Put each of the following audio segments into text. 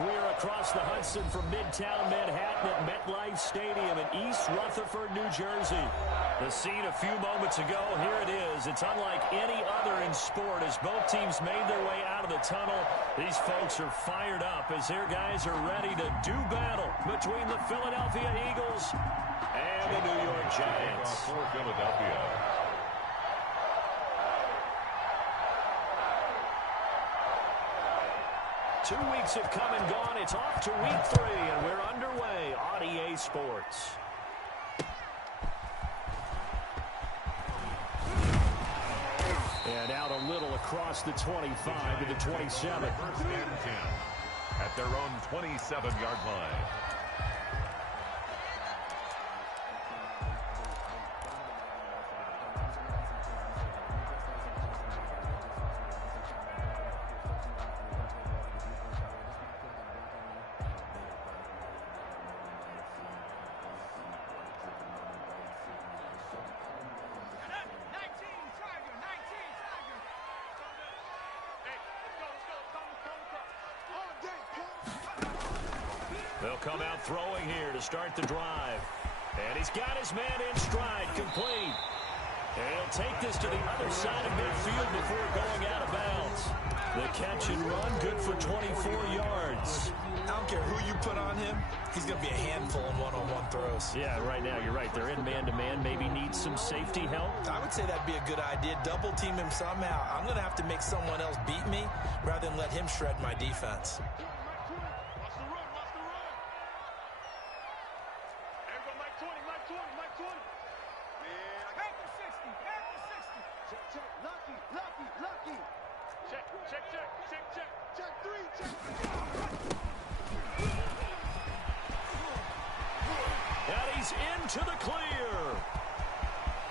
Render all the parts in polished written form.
We're across the Hudson from Midtown Manhattan at MetLife Stadium in East Rutherford, New Jersey. The scene a few moments ago, here it is. It's unlike any other in sport as both teams made their way out of the tunnel. These folks are fired up as their guys are ready to do battle between the Philadelphia Eagles and the New York Giants. For Philadelphia. 2 weeks have come and gone. It's off to week 3, and we're underway on EA Sports. And out a little across the 25 to the 27. First and 10 at their own 27-yard line. They'll come out throwing here to start the drive. And he's got his man in stride, complete. And he'll take this to the other side of midfield before going out of bounds. The catch and run, good for 24 yards. I don't care who you put on him. He's going to be a handful in one-on-one throws. Yeah, right now, you're right. They're in man-to-man. Maybe needs some safety help. I would say that'd be a good idea. Double team him somehow. I'm going to have to make someone else beat me rather than let him shred my defense. And he's into the clear.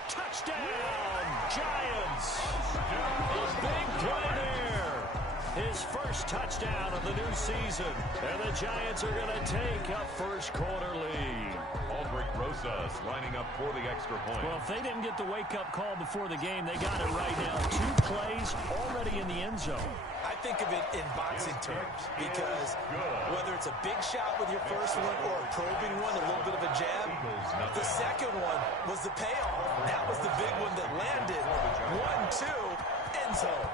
Touchdown, Giants. A big play there. His first touchdown of the new season. And the Giants are going to take a first quarter lead. Aldrich Rosas lining up for the extra point. Well, if they didn't get the wake-up call before the game, they got it right now. 2 plays already in the end zone. I think of it in boxing terms because whether it's a big shot with your first one or a probing one, a little bit of a jab, the second one was the payoff. That was the big one that landed. 1-2, end zone.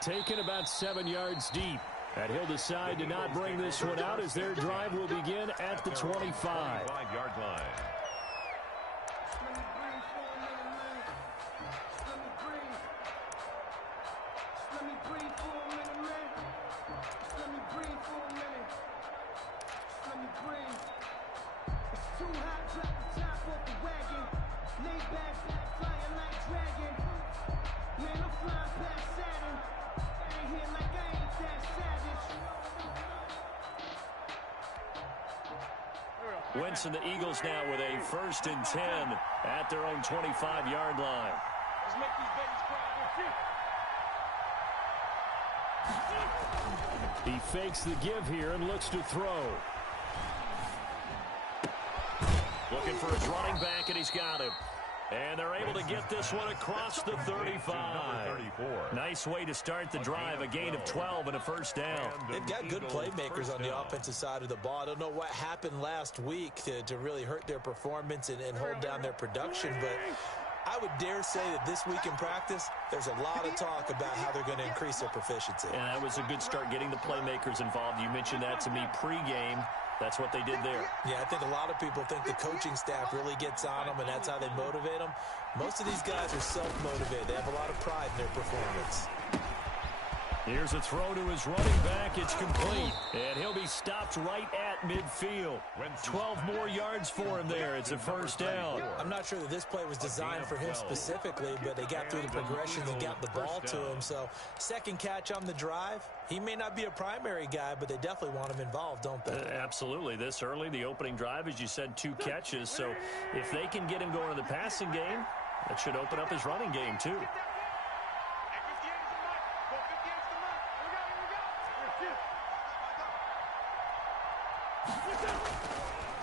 Taken about 7 yards deep. And he'll decide to not bring this one out as their drive will begin at the 25-yard line. Wentz and the Eagles now with a 1st and 10 at their own 25-yard line. Let's make these babies cry. He fakes the give here and looks to throw. Looking for his running back, and he's got him. And they're able to get this one across the 35. Nice way to start the drive, a gain of 12 and a first down. They've got good playmakers on the offensive side of the ball. I don't know what happened last week to really hurt their performance and hold down their production, but I would dare say that this week in practice, there's a lot of talk about how they're going to increase their proficiency. And that was a good start getting the playmakers involved. You mentioned that to me pregame. That's what they did there. Yeah, I think a lot of people think the coaching staff really gets on them, and that's how they motivate them. Most of these guys are self-motivated. They have a lot of pride in their performance. Here's a throw to his running back. It's complete. And he'll be stopped right at midfield. 12 more yards for him there. It's a first down. I'm not sure that this play was designed for him specifically, but they got through the progressions and got the ball to him. So, second catch on the drive. He may not be a primary guy, but they definitely want him involved, don't they? Absolutely. This early, the opening drive, as you said, 2 catches. So, if they can get him going in the passing game, that should open up his running game, too.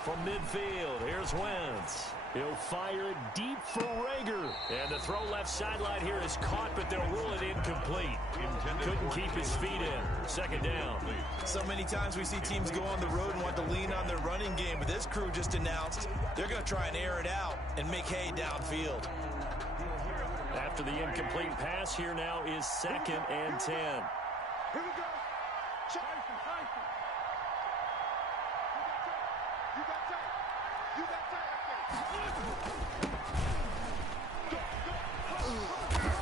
from midfield. Here's Wentz. He'll fire it deep for Rager. And the throw left sideline here is caught, but they'll rule it incomplete. Couldn't keep his feet in. Second down. So many times we see teams go on the road and want to lean on their running game, but this crew just announced they're going to try and air it out and make hay downfield. After the incomplete pass, here now is 2nd and 10. Here we go. Check. You got tight. You got tight.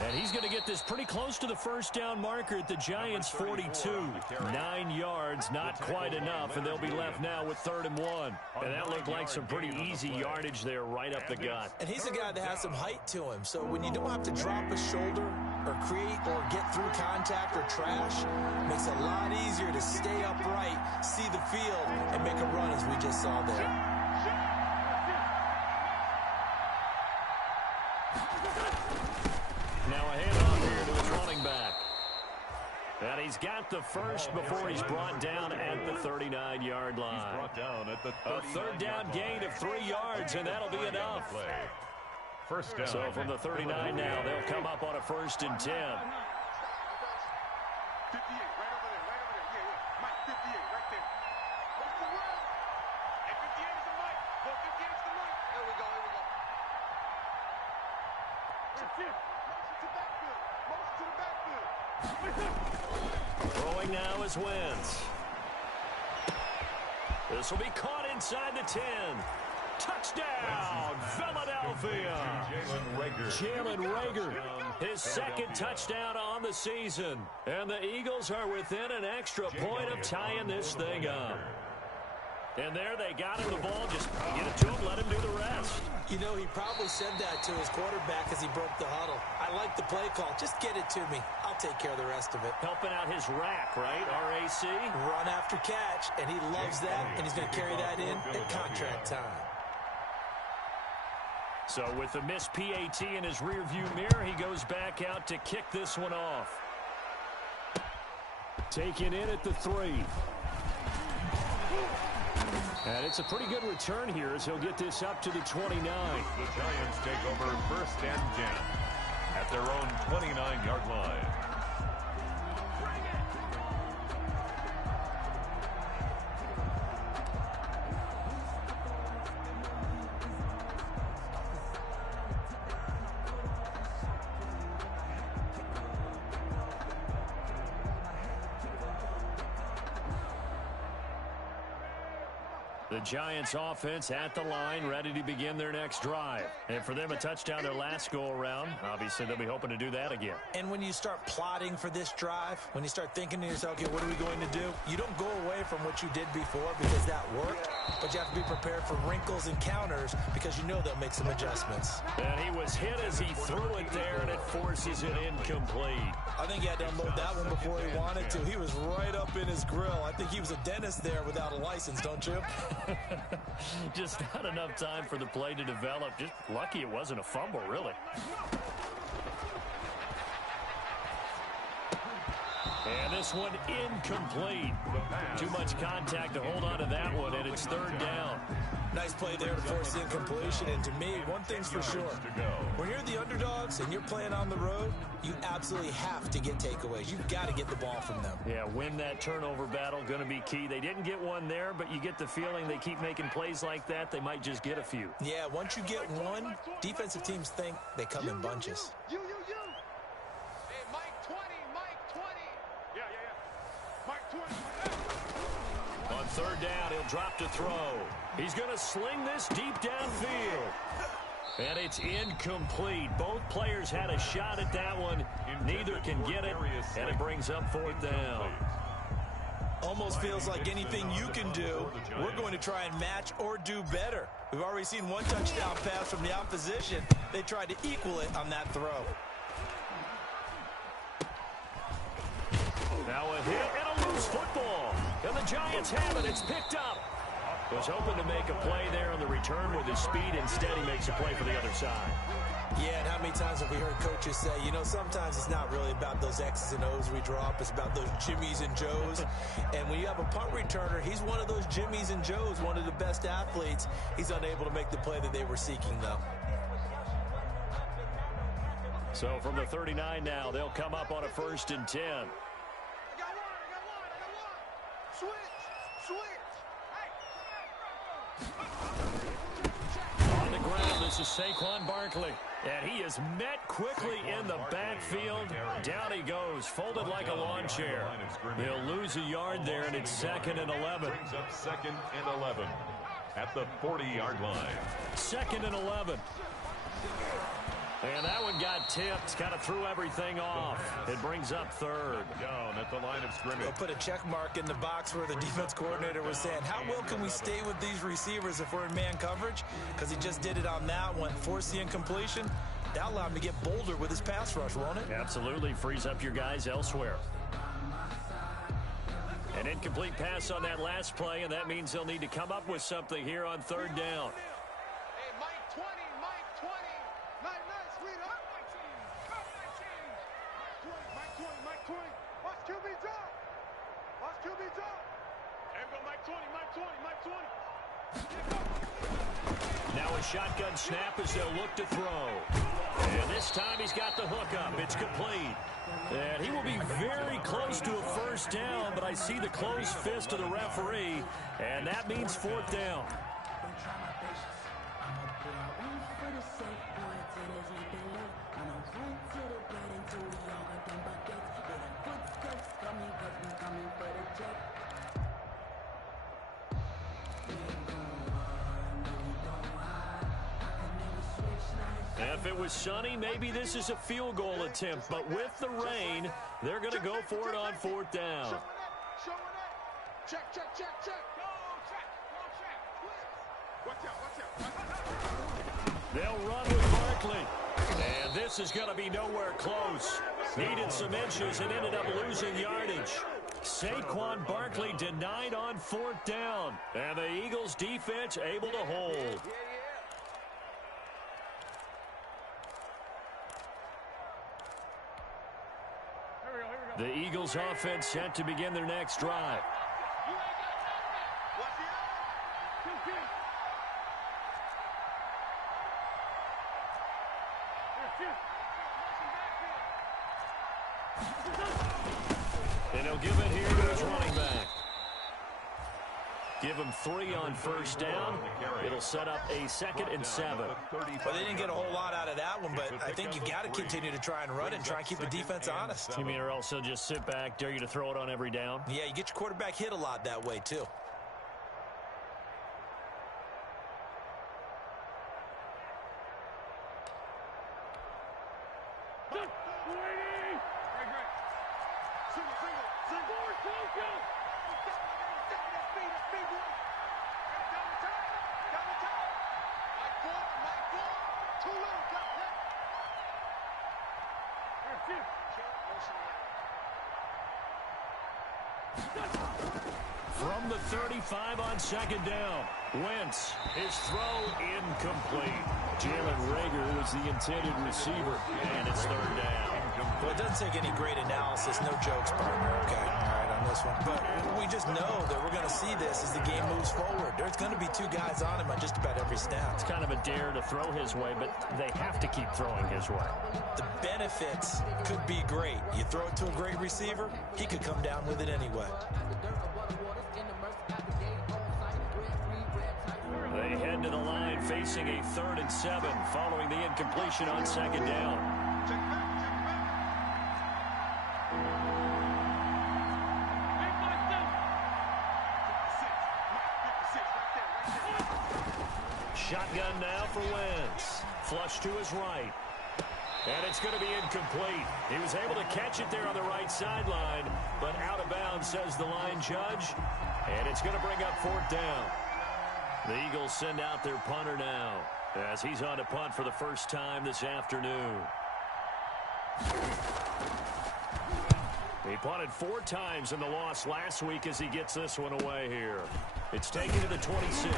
And he's going to get this pretty close to the first down marker at the Giants' 42. 9 yards, not quite enough, and they'll be left now with 3rd and 1. And that looked like some pretty easy yardage there right up the gut. And he's a guy that has some height to him, so when you don't have to drop a shoulder or create or get through contact or trash, it makes it a lot easier to stay upright, see the field, and make a run as we just saw there. Now a handoff here to his running back. And he's got the first before he's brought down at the 39-yard line. He's brought down at the A 3rd down gain of 3 yards, and that'll be enough. First down. So from the 39 now, they'll come up on a 1st and 10. 58, right over there, Yeah. Mike, 58, right there. What's the run? Hey, 58 is the Mike. Well, 58 is the Mike. Here we go. Motion to the backfield. Throwing now is Wentz. This will be caught inside the 10. Touchdown, Philadelphia. Jalen Rager, his 2nd touchdown on the season. And the Eagles are within an extra point of tying this thing up. And there they got him the ball. Just get it to him, let him do the rest. You know, he probably said that to his quarterback as he broke the huddle. I like the play call. Just get it to me. I'll take care of the rest of it. Helping out his rack, right? RAC. Run after catch, and he loves that, and he's going to carry that in at contract time. So with the missed PAT in his rearview mirror, he goes back out to kick this one off. Taken in at the 3. And it's a pretty good return here as he'll get this up to the 29. The Giants take over 1st and 10 at their own 29-yard line. The Giants offense at the line, ready to begin their next drive. And for them, a touchdown their last go-around. Obviously, they'll be hoping to do that again. And when you start plotting for this drive, when you start thinking to yourself, okay, what are we going to do? You don't go away from what you did before because that worked, but you have to be prepared for wrinkles and counters because you know they'll make some adjustments. And he was hit as he threw it there, and it forces it incomplete. I think he had to unload that one before he wanted to. He was right up in his grill. I think he was a dentist there without a license, don't you? Just not enough time for the play to develop. Just lucky it wasn't a fumble, really. And this one incomplete. Too much contact to hold on to that one, and it's 3rd down. Nice play there to force the incompletion. And to me, one thing's for sure. When you're the underdogs and you're playing on the road, you absolutely have to get takeaways. You've got to get the ball from them. Yeah, win that turnover battle, going to be key. They didn't get one there, but you get the feeling they keep making plays like that, they might just get a few. Yeah, once you get one, defensive teams think they come in bunches. You. Hey, Mike 20. Yeah. Mike 20. On 3rd down, he'll drop to throw. He's going to sling this deep downfield. And it's incomplete. Both players had a shot at that one. Neither can get it, and it brings up 4th down. Almost feels like anything you can do, we're going to try and match or do better. We've already seen one touchdown pass from the opposition. They tried to equal it on that throw. Now a hit and a loose football. And the Giants have it. It's picked up. Was hoping to make a play there on the return with his speed. Instead, he makes a play for the other side. Yeah, and how many times have we heard coaches say, you know, sometimes it's not really about those X's and O's we drop. It's about those Jimmies and Joes. And when you have a punt returner, he's one of those Jimmies and Joes, one of the best athletes. He's unable to make the play that they were seeking, though. So from the 39 now, they'll come up on a 1st and 10. I got one. Switch. On the ground, this is Saquon Barkley. And he is met quickly in the backfield. Down he goes, folded like a lawn chair. They'll lose a yard there, and it's 2nd and 11. Brings up 2nd and 11 at the 40-yard line. 2nd and 11. And that one got tipped, kind of threw everything off. It brings up 3rd. Down at the line of scrimmage. They'll put a check mark in the box where the defense coordinator was saying, how well can we stay with these receivers if we're in man coverage? Because he just did it on that one, forced the incompletion. That'll allow him to get bolder with his pass rush, won't it? Absolutely, frees up your guys elsewhere. An incomplete pass on that last play, and that means they'll need to come up with something here on 3rd down. Hey, Mike 20. Nice, sweet up. Mike 20. Watch QB drop. There we go, Mike 20. Now a shotgun snap as they'll look to throw. And this time he's got the hook up. It's complete. And he will be very close to a 1st down, but I see the closed fist of the referee, and that means 4th down. If it was sunny, maybe this is a field goal attempt, but with the rain, they're going to go for it on 4th down. Showing that. Check. Go check. Watch out. They'll run with Barkley. And this is going to be nowhere close. Needed some inches and ended up losing yardage. Saquon Barkley denied on 4th down. And the Eagles defense able to hold. The Eagles offense set to begin their next drive. And he'll give it here to his running back. Give him 3 on 1st down. It'll set up a 2nd and 7. Well, they didn't get a whole lot out of that one, but I think you've got to continue to try and run it and try and keep the defense honest. You mean or else they'll just sit back, dare you to throw it on every down? Yeah, you get your quarterback hit a lot that way, too. From the 35 on 2nd down. Wentz, his throw incomplete. Jalen Reagor was the intended receiver, and it's 3rd down. Well, it doesn't take any great analysis. No jokes, partner. Okay, all right, on this one. But we just know that we're going to see this as the game moves forward. There's going to be 2 guys on him on just about every snap. It's kind of a dare to throw his way, but they have to keep throwing his way. The benefits could be great. You throw it to a great receiver, he could come down with it anyway. They head to the line facing a 3rd and 7 following the incompletion on 2nd down. Shotgun now for Wentz. Flush to his right. And it's going to be incomplete. He was able to catch it there on the right sideline, but out of bounds, says the line judge. And it's going to bring up 4th down. The Eagles send out their punter now as he's on to punt for the first time this afternoon. He punted 4 times in the loss last week as he gets this one away here. It's taken to the 26.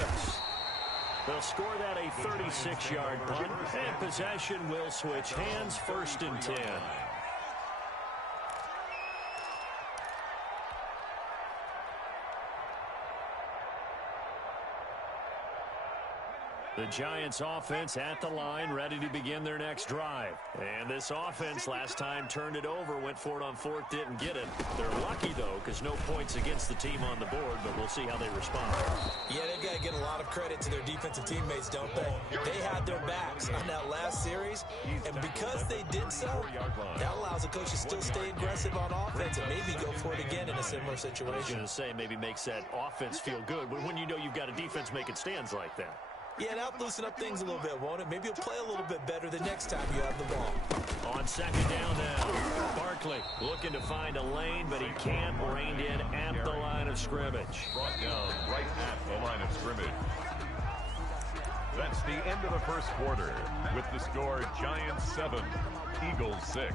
They'll score that a 36-yard punt, and possession will switch hands, 1st and 10. The Giants offense at the line, ready to begin their next drive. And this offense last time turned it over, went for it on 4th, didn't get it. They're lucky, though, because no points against the team on the board, but we'll see how they respond. Yeah, they've got to get a lot of credit to their defensive teammates, don't they? They had their backs on that last series, and because they did so, that allows the coach to still stay aggressive on offense and maybe go for it again in a similar situation. I was going to say, maybe makes that offense feel good, but when you know you've got a defense making stands like that. Yeah, that'll loosen up things a little bit, won't it? Maybe you'll play a little bit better the next time you have the ball. On 2nd down now, Barkley looking to find a lane, but he can't. Reined in at the line of scrimmage. Brought down right at the line of scrimmage. That's the end of the first quarter with the score Giants 7, Eagles 6.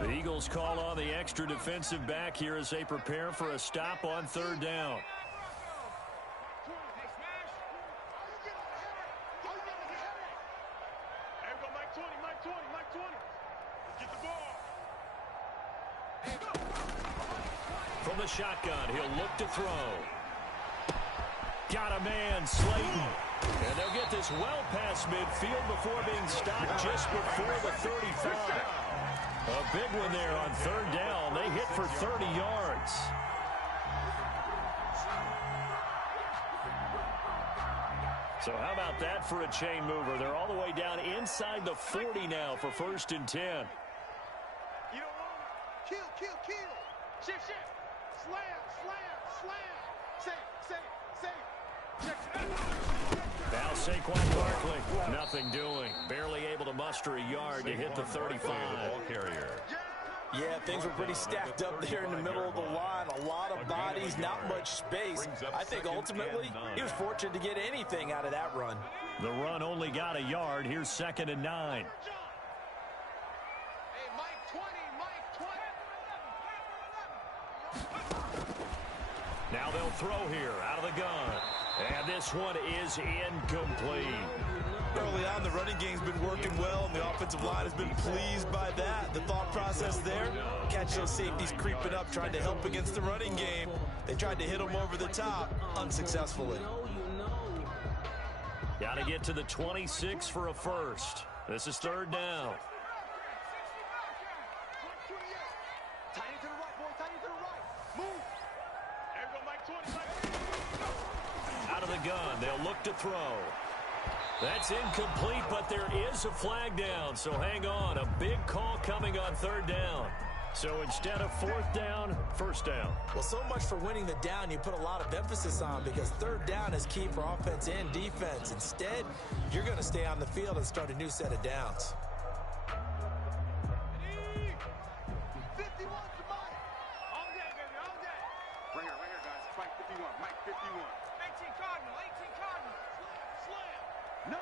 The Eagles call on the extra defensive back here as they prepare for a stop on 3rd down. From the shotgun, he'll look to throw. Got a man, Slayton. And they'll get this well past midfield before being stopped just before the 35. A big one there on 3rd down. They hit for 30 yards. So how about that for a chain mover? They're all the way down inside the 40 now for 1st and 10. You don't want it. Kill, kill, kill. Shift, shift. Slam, slam, slam. Save, save, save. Now Saquon Barkley, nothing doing. Barely able to muster a yard to hit the 35. Ball carrier. Yeah, things were pretty stacked up there in the middle of the line. A lot of bodies, not much space. I think ultimately he was fortunate to get anything out of that run. The run only got a yard. Here's 2nd and 9. Hey, Mike 20, Mike 20. Now they'll throw here out of the gun. And this one is incomplete. Early on, the running game's been working well, and the offensive line has been pleased by that. The thought process there, catch those safeties creeping up, trying to help against the running game. They tried to hit them over the top, unsuccessfully. Got to get to the 26 for a first. This is 3rd down. Tight end to the right, boy. Tight end to the right. Move. There we go, Mike 20, Mike. Out of the gun, they'll look to throw. That's incomplete, but there is a flag down, so hang on. A big call coming on 3rd down. So instead of 4th down, 1st down. Well, so much for winning the down you put a lot of emphasis on, because 3rd down is key for offense and defense. Instead, you're going to stay on the field and start a new set of downs. 51 to Mike. All day, baby, all day. Right here, guys. It's Mike 51. Mike 51. 18 Cardinal, 18 Cardinal. Slam. No.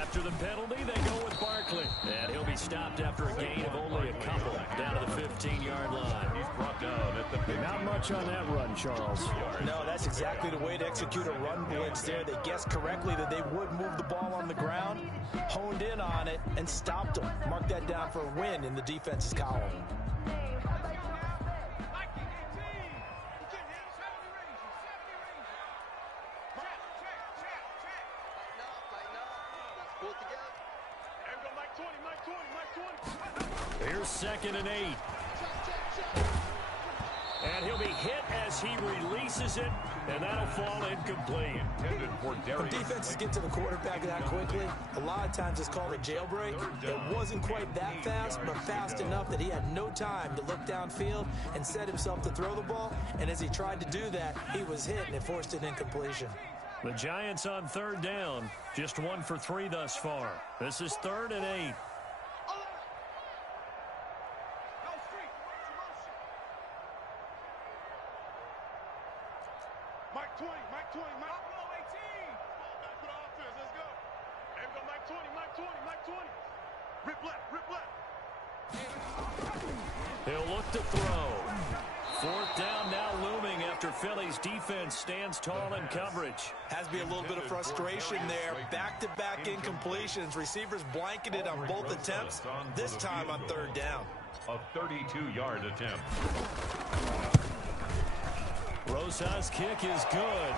After the penalty, they go with Barkley. And he'll be stopped after a gain of only a couple down to the 15-yard line. He's brought down at the 15. Not much on that run, Charles. No, that's exactly the way to execute a run blitz there. They guessed correctly that they would move the ball on the ground, honed in on it, and stopped them. Mark that down for a win in the defense's column. Here's 2nd and 8. And he'll be hit as he releases it, and that'll fall incomplete. When defenses get to the quarterback that quickly, a lot of times it's called a jailbreak. It wasn't quite that fast, but fast enough that he had no time to look downfield and set himself to throw the ball. And as he tried to do that, he was hit, and it forced an incompletion. The Giants on 3rd down, just 1 for 3 thus far. This is 3rd and 8. Rip left, rip left. He'll look to throw. Fourth down now looming after Philly's defense stands tall in coverage. Has to be a little bit of frustration there. Back-to-back incompletions. Receivers blanketed on both attempts, this time on third down. A 32-yard attempt. Rosa's kick is good.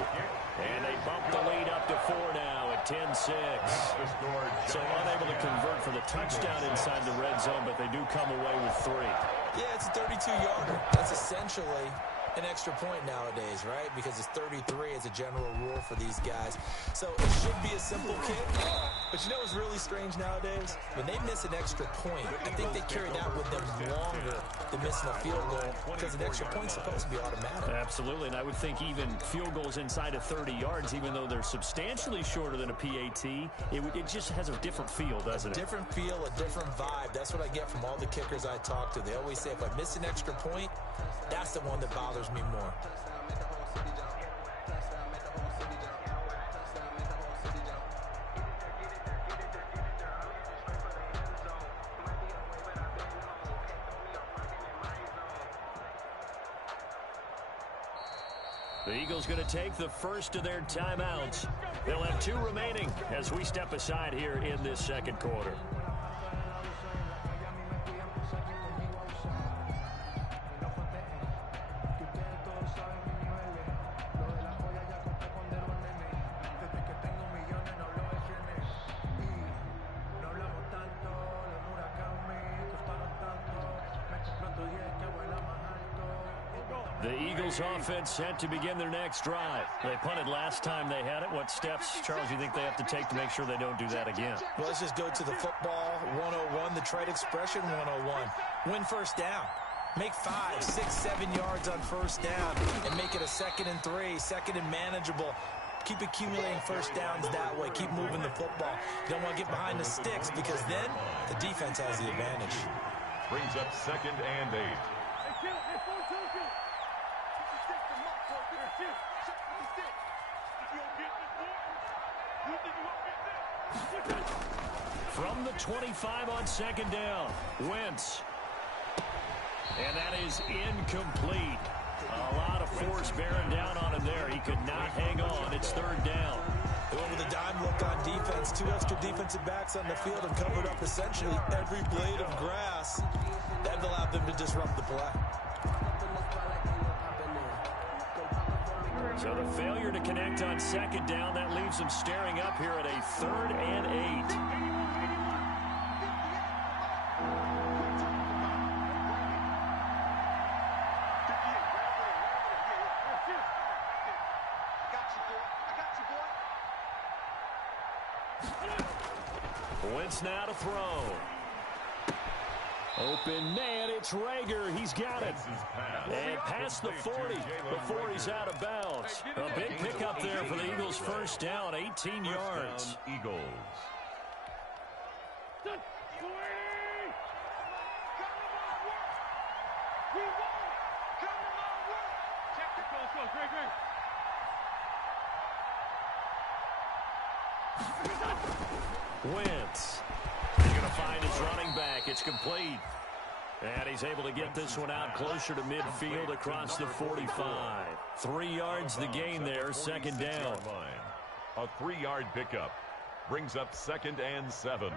And they bump the lead up to 4 now at 10-6. So unable to convert for the touchdown inside the red zone, but they do come away with 3. Yeah, it's a 32-yarder. That's essentially an extra point nowadays, right? Because it's 33 as a general rule for these guys. So it should be a simple kick. But you know what's really strange nowadays? When they miss an extra point, I think they carry that with them longer than missing a field goal because an extra point's supposed to be automatic. Absolutely, and I would think even field goals inside of 30 yards, even though they're substantially shorter than a PAT, it just has a different feel, doesn't it? Different feel, a different vibe. That's what I get from all the kickers I talk to. They always say if I miss an extra point, that's the one that bothers me more. The Eagles going to take the first of their timeouts. They'll have 2 remaining as we step aside here in this second quarter. The Eagles offense set to begin their next drive. They punted last time they had it. What steps, Charles, you think they have to take to make sure they don't do that again? Well, let's just go to the football 101, the trade expression 101. Win first down. Make 5, 6, 7 yards on first down and make it a 2nd and 3, 2nd and manageable. Keep accumulating first downs that way. Keep moving the football. You don't want to get behind the sticks because then the defense has the advantage. Brings up 2nd and 8. From the 25 on 2nd down, Wentz. And that is incomplete. A lot of force bearing down on him there. He could not hang on. It's 3rd down. They went with a dime look on defense. 2 extra defensive backs on the field and covered up essentially every blade of grass. That allowed them to disrupt the play. So the failure to connect on 2nd down, that leaves them staring up here at a 3rd and 8. Wentz now to throw. Open man, it's Rager. He's got it. And past the 40 before he's out of bounds. A big pickup there for the Eagles' first down, 18 yards. Eagles. Wentz. He's going to find his running back. It's complete. And he's able to get this one out closer to midfield across the 45. 3 yards the gain there, 2nd down. A 3-yard pickup. Brings up 2nd and 7.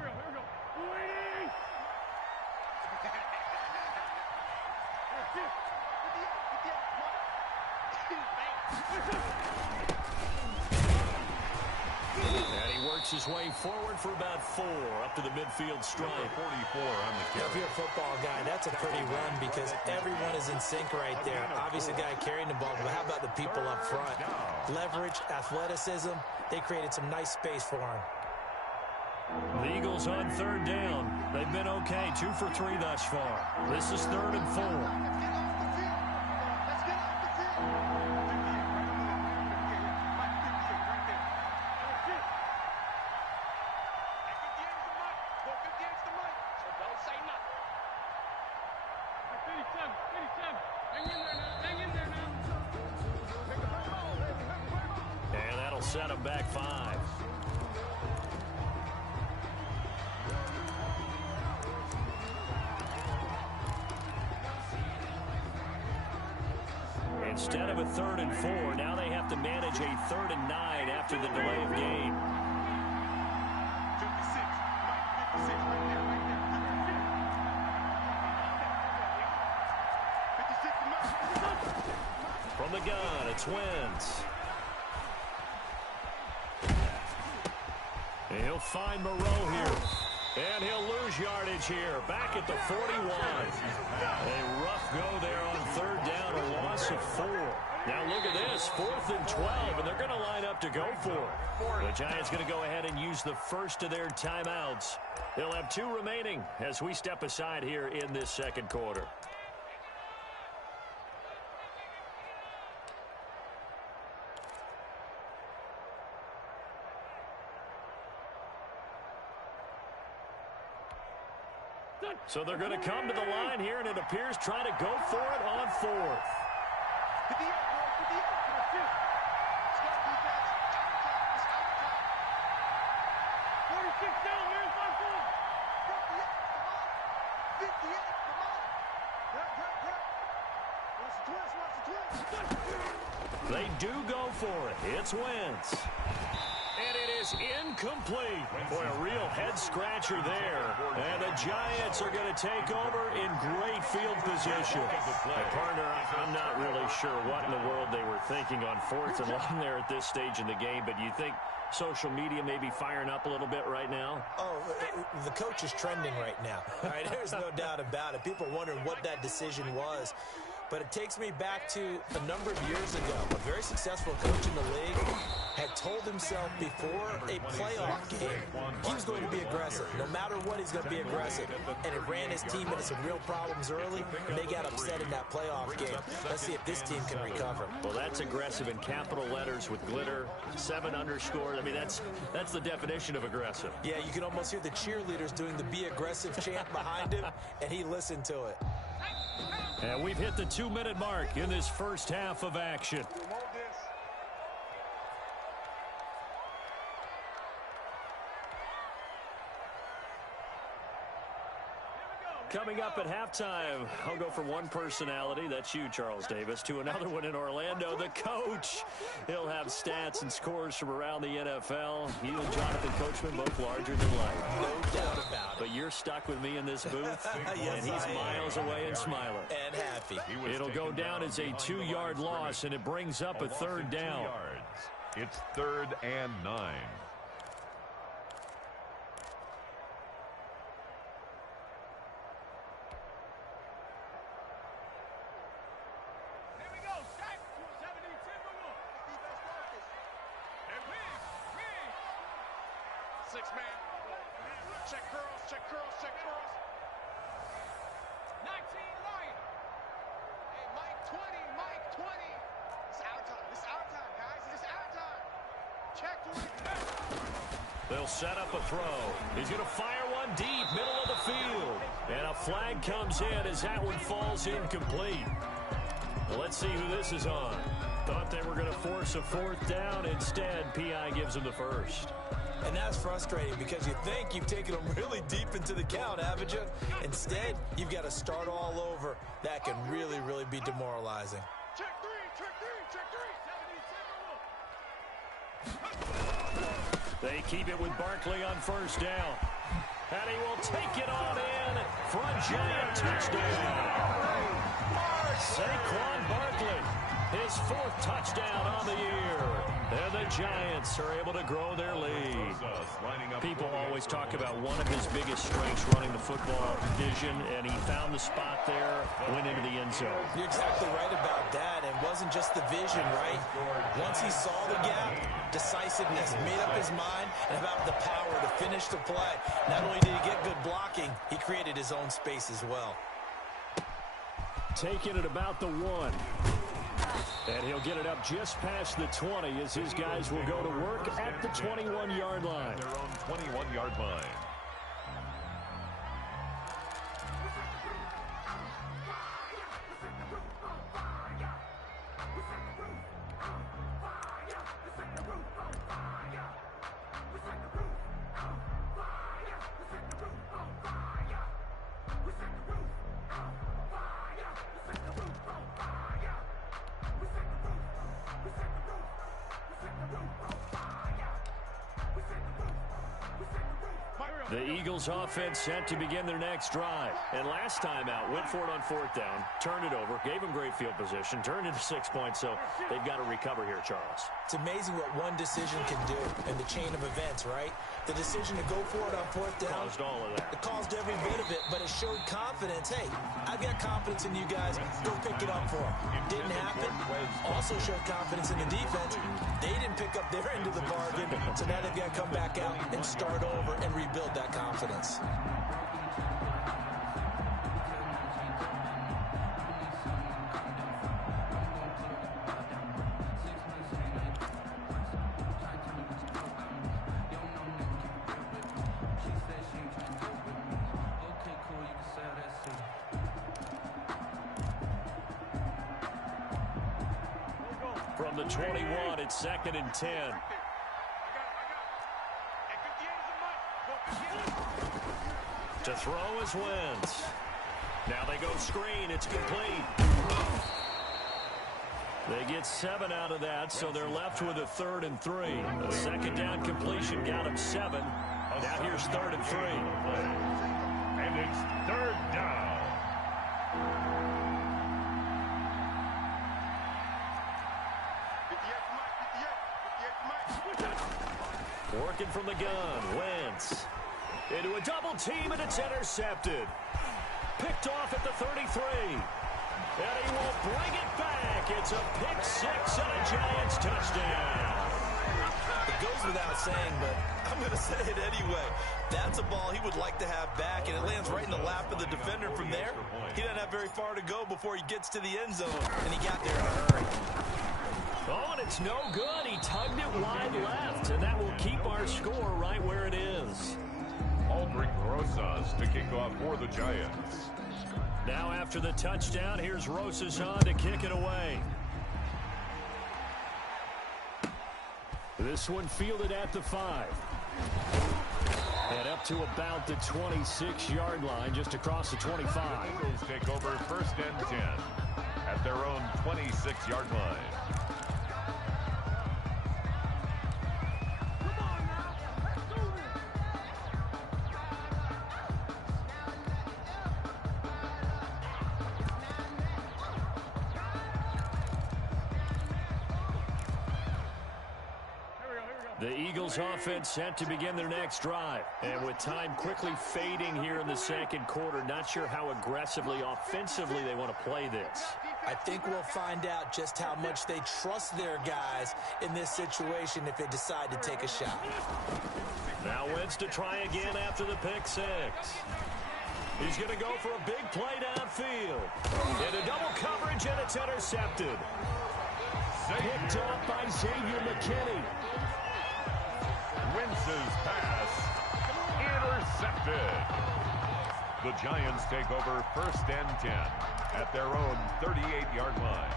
And he works his way forward for about 4 up to the midfield stripe. 44 on the If you're a football guy, that's a pretty run because everyone is in sync right there. Obviously, the guy carrying the ball, but how about the people up front? Leverage, athleticism, they created some nice space for him. The Eagles on 3rd down. They've been okay, 2 for 3 thus far. This is 3rd and 4. And that'll set him back 5. instead of a 3rd and 4, now they have to manage a 3rd and 9 after the delay of game. 56. Mike, 56 right there, right there. 56 From the gun, it's Wentz. And he'll find Moreau here. And he'll lose yardage here. Back at the 41. A rough go there on 3rd down, a loss of 4. Now look at this, 4th and 12, and they're going to line up to go for it. The Giants going to go ahead and use the first of their timeouts. They'll have 2 remaining as we step aside here in this second quarter. So they're going to come to the line here, and it appears trying to go for it on 4th. They do go for it. It's Wentz. And it is incomplete. Boy, a real head-scratcher there. And the Giants are going to take over in great field position. Partner, I'm not really sure what in the world they were thinking on 4th and long there at this stage in the game, but you think social media may be firing up a little bit right now? Oh, the coach is trending right now. All right, there's no doubt about it. People are wondering what that decision was. But it takes me back to a number of years ago. A very successful coach in the league had told himself before a playoff game he was going to be aggressive. No matter what, he's going to be aggressive. And it ran his team into some real problems early, and they got upset in that playoff game. Let's see if this team can recover. Well, that's aggressive in capital letters with glitter, 7 underscores. I mean, that's the definition of aggressive. Yeah, you can almost hear the cheerleaders doing the be aggressive chant behind him, and he listened to it. And we've hit the 2-minute mark in this first half of action. Coming up at halftime, I'll go from one personality, that's you, Charles Davis, to another one in Orlando, the coach. He'll have stats and scores from around the NFL. He and Jonathan Coachman both larger than life. No doubt about it. But you're stuck with me in this booth, yes, and he's miles away and smiling. And happy. It'll go down as a 2-yard loss, and it brings up a 3rd down. It's 3rd and 9. They'll set up a throw. He's going to fire one deep, middle of the field. And a flag comes in as that one falls incomplete. Well, let's see who this is on. Thought they were going to force a 4th down. Instead, P.I. gives them the first. And that's frustrating because you think you've taken them really deep into the count, haven't you? Instead, you've got to start all over. That can really, really be demoralizing. Check 3, check 3, check 3. They keep it with Barkley on 1st down. And he will take it on in for a Giant touchdown. Saquon Barkley, his 4th touchdown on the year. And the Giants are able to grow their lead. People always talk about one of his biggest strengths running the football vision, and he found the spot there, went into the end zone. You're exactly right about that. It wasn't just the vision, right? Once he saw the gap, decisiveness, made up his mind, and about the power to finish the play. Not only did he get good blocking, he created his own space as well. Taking it about the 1. And he'll get it up just past the 20 as his guys will go to work at the 21-yard line. Their own 21-yard line. The Eagles offense set to begin their next drive. And last time out, went for it on fourth down, turned it over, gave them great field position, turned into 6 points, so they've got to recover here, Charles. It's amazing what one decision can do in the chain of events, right? The decision to go for it on fourth down. Caused all of that. It caused every bit of it, but it showed confidence. Hey, I've got confidence in you guys. Go pick it up for them. Didn't happen. Also showed confidence in the defense. They didn't pick up their end of the bargain, so now they've got to come back out and start over and rebuild that confidence. From the 21, it's 2nd and 10. To throw is Wentz. Now they go screen. It's complete. They get 7 out of that, so they're left with a 3rd and 3. A second down completion got them 7. Now here's 3rd and 3. And it's 3rd down. Working from the gun, Wentz. Into a double team, and it's intercepted. Picked off at the 33. And he will bring it back. It's a pick 6 and a Giants touchdown. It goes without saying, but I'm going to say it anyway. That's a ball he would like to have back, and it lands right in the lap of the defender from there. He doesn't have very far to go before he gets to the end zone, and he got there in a hurry. Oh, and it's no good. He tugged it wide left, and that will keep our score right where it is. Aldrich Rosas to kick off for the Giants. Now after the touchdown, here's Rosas on to kick it away. This one fielded at the 5. And up to about the 26-yard line, just across the 25. Eagles take over 1st and 10 at their own 26-yard line. The Eagles offense set to begin their next drive. And with time quickly fading here in the second quarter, not sure how aggressively, offensively they want to play this. I think we'll find out just how much they trust their guys in this situation if they decide to take a shot. Now Wentz to try again after the pick 6. He's going to go for a big play downfield. Into double coverage, and it's intercepted. Picked up by Xavier McKinney. Wentz's pass intercepted. The Giants take over 1st and 10 at their own 38-yard line.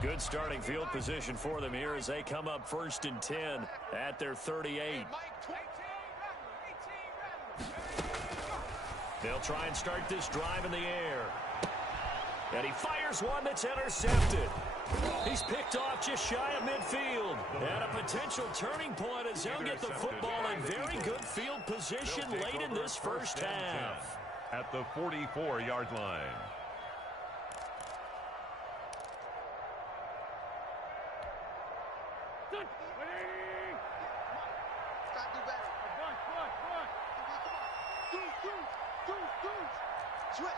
Good starting field position for them here as they come up 1st and 10 at their 38. They'll try and start this drive in the air. And he fires one that's intercepted. He's picked off just shy of midfield. And a potential turning point as they'll get the football in very good field position late in this first half. At the 44-yard line. Switch.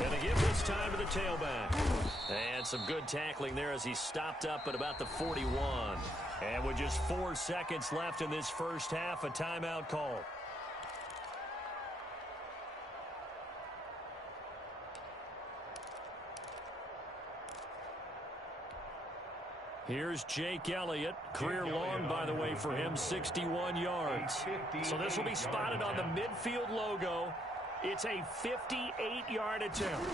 And to give this time to the tailback. And some good tackling there as he stopped up at about the 41. And with just 4 seconds left in this first half, a timeout call. Here's Jake Elliott. Career long, by the way, for him, 61 yards. So this will be spotted on the midfield logo. It's a 58-yard attempt.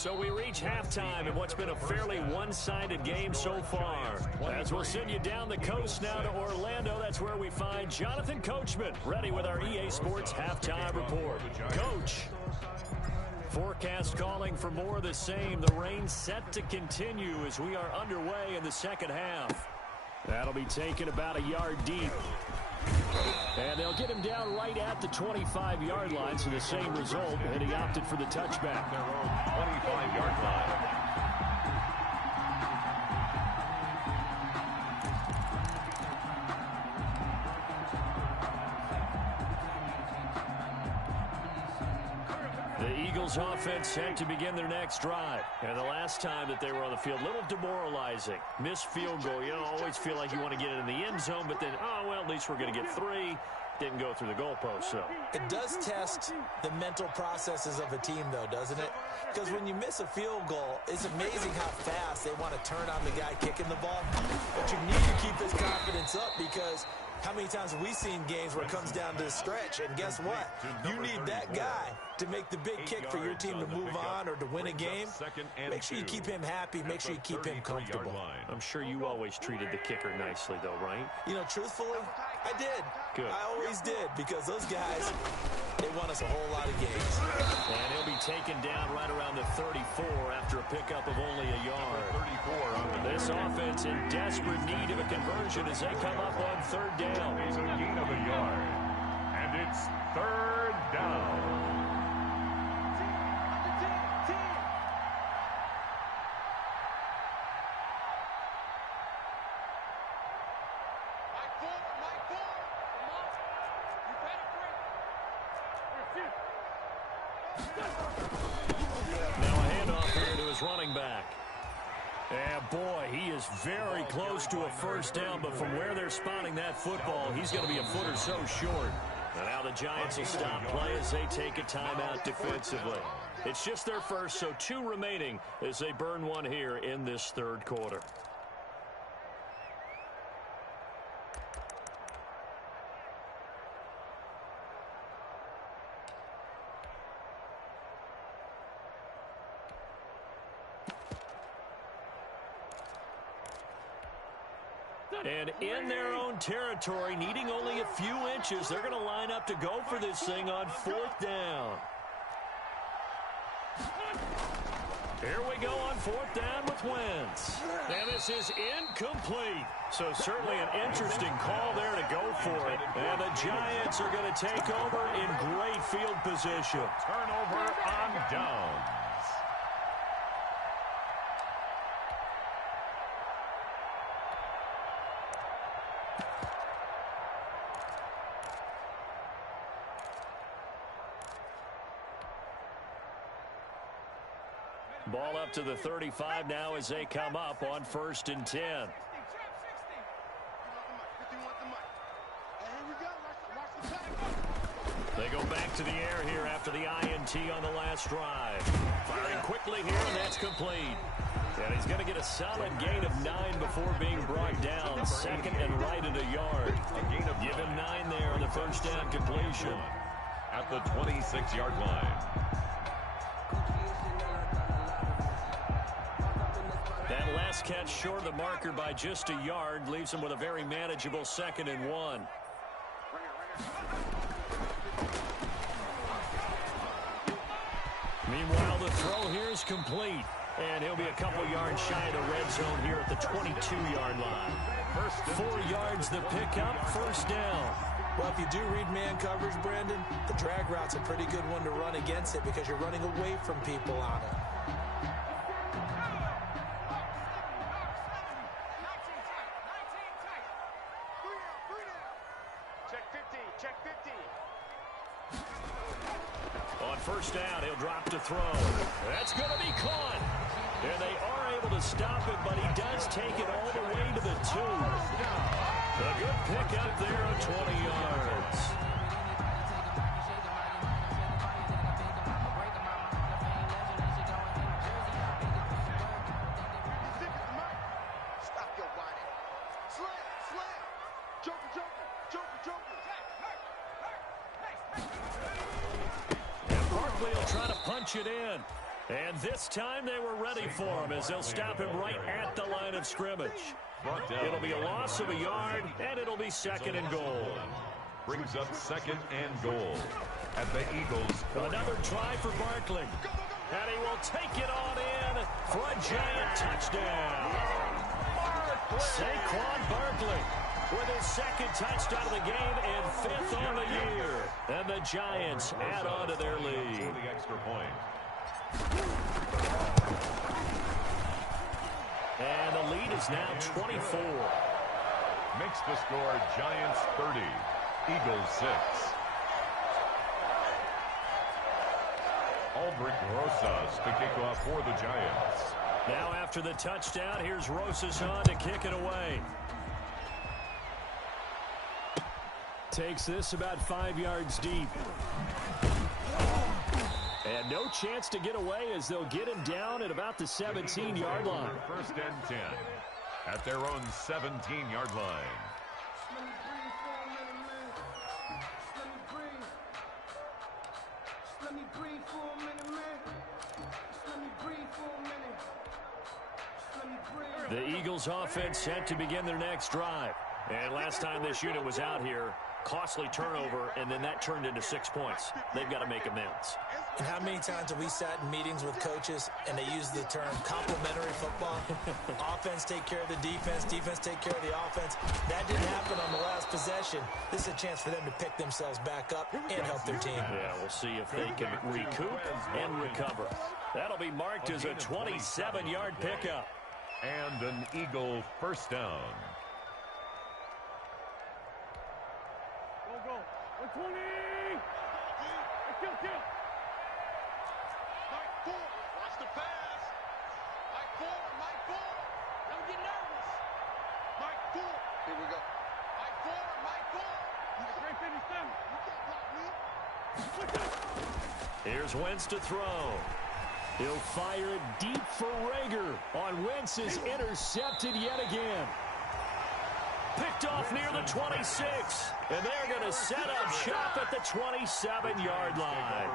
So we reach halftime in what's been a fairly one-sided game so far. As we'll send you down the coast now to Orlando, that's where we find Jonathan Coachman, ready with our EA Sports Halftime Report. Coach. Forecast calling for more of the same. The rain set to continue as we are underway in the second half. That'll be taken about a yard deep. And they'll get him down right at the 25-yard line, so the same result, and he opted for the touchback. Their own 25-yard line. The Eagles offense set to begin their next drive. And the last time that they were on the field, a little demoralizing. Missed field goal. You know, always feel like you want to get it in the end zone, but then, oh, well, at least we're going to get 3. Didn't go through the goalpost, so. It does test the mental processes of a team, though, doesn't it? Because when you miss a field goal, it's amazing how fast they want to turn on the guy kicking the ball. But you need to keep his confidence up because how many times have we seen games where it comes down to the stretch? And guess what? You need that guy to make the big kick for your team to move on or to win a game. Make sure you keep him happy. Make sure you keep him comfortable. I'm sure you always treated the kicker nicely, though, right? You know, truthfully, I did. Good. I always did because those guys, they won us a whole lot of games. And he'll be taken down right around the 34 after a pickup of only a yard. 34 on This offense in desperate need of a conversion as they come up on third down. He's a gain of a yard. And it's third down. Now a handoff here to his running back. And boy, he is very close to a first down, but from where they're spotting that football, he's going to be a foot or so short. And now the Giants will stop play as they take a timeout defensively. It's just their first, so 2 remaining as they burn one here in this third quarter. And in their own territory, needing only a few inches, they're going to line up to go for this thing on fourth down. Here we go on fourth down with Wentz. And this is incomplete. So certainly an interesting call there to go for it. And the Giants are going to take over in great field position. Turnover on downs. Ball up to the 35 now as they come up on 1st and 10. They go back to the air here after the INT on the last drive. Firing quickly here, and that's complete. And he's going to get a solid gain of 9 before being brought down. Second and right at a yard. Give him 9 there on the first down completion. At the 26-yard line. That last catch short of the marker by just a yard leaves him with a very manageable 2nd and 1. Meanwhile, the throw here is complete. And he'll be a couple yards shy of the red zone here at the 22-yard line. 4 yards the pickup, first down. Well, if you do read man coverage, Brandon, the drag route's a pretty good one to run against it because you're running away from people on it. On first down, he'll drop to throw. That's going to be caught. And they are able to stop it, but he does take it all the way to the 2. A good pickup there of 20 yards. Stop your whining. Slam, slam. Joker, joker, joker, joker. And Barkley will try to punch it in. And this time they were ready for him as they'll stop him right at the line of scrimmage. It'll be a loss of a yard, and it'll be second and goal. Brings up second and goal at the Eagles. Another try for Barkley. And he will take it on in for a giant touchdown. Saquon Barkley with his second touchdown of the game and fifth on the year. And the Giants add on to their lead. For the extra point. And the lead is now 24. Makes the score Giants 30, Eagles 6. Aldrich Rosas to kick off for the Giants. Now after the touchdown, here's Rosas on to kick it away. Takes this about 5 yards deep. And no chance to get away as they'll get him down at about the 17-yard line. First and 10 at their own 17-yard line. The Eagles offense set to begin their next drive. And last time this unit was out here, costly turnover, and then that turned into 6 points. They've got to make amends. And how many times have we sat in meetings with coaches and they use the term complementary football? Offense take care of the defense, defense take care of the offense. That didn't happen on the last possession. This is a chance for them to pick themselves back up and help their team. Yeah, we'll see if they can recoup and recover. That'll be marked as a 27-yard pickup. And an Eagle first down. Go. 120. Kill. Mike 4. Watch the pass. Mike 4. Don't get nervous. Mike 4. Here we go. Mike 4. Right in his stomach. You can't block me. Here's Wentz to throw. He'll fire it deep for Rager. On Wentz is intercepted yet again. Picked off near the 26. And they're going to set up shop at the 27-yard line.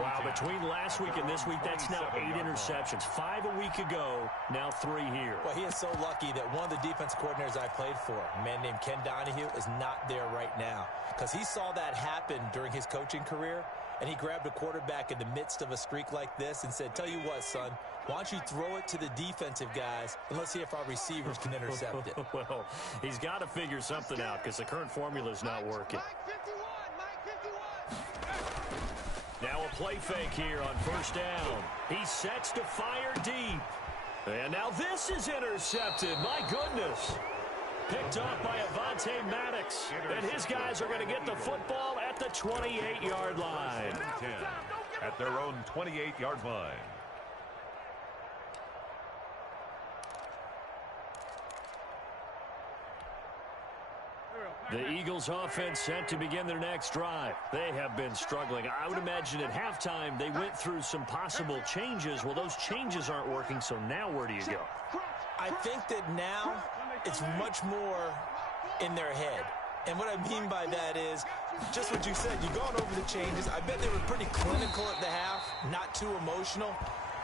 Wow, between last week and this week, that's now 8 interceptions. 5 a week ago, now 3 here. Well, he is so lucky that one of the defense coordinators I played for, a man named Ken Donahue, is not there right now. Because he saw that happen during his coaching career, and he grabbed a quarterback in the midst of a streak like this and said, tell you what, son, why don't you throw it to the defensive guys, and let's see if our receivers can intercept it. Well, he's got to figure something out because the current formula is not working. Now a play fake here on first down. He sets to fire deep. And now this is intercepted. My goodness. Picked off by Avonte Maddox. And his guys are going to get the football at the 28-yard line. 10 at their own 28-yard line. The Eagles offense set to begin their next drive. They have been struggling. I would imagine at halftime they went through some possible changes. Well, those changes aren't working, so now where do you go? I think that now it's much more in their head. And what I mean by that is just what you said. You've gone over the changes. I bet they were pretty clinical at the half, not too emotional.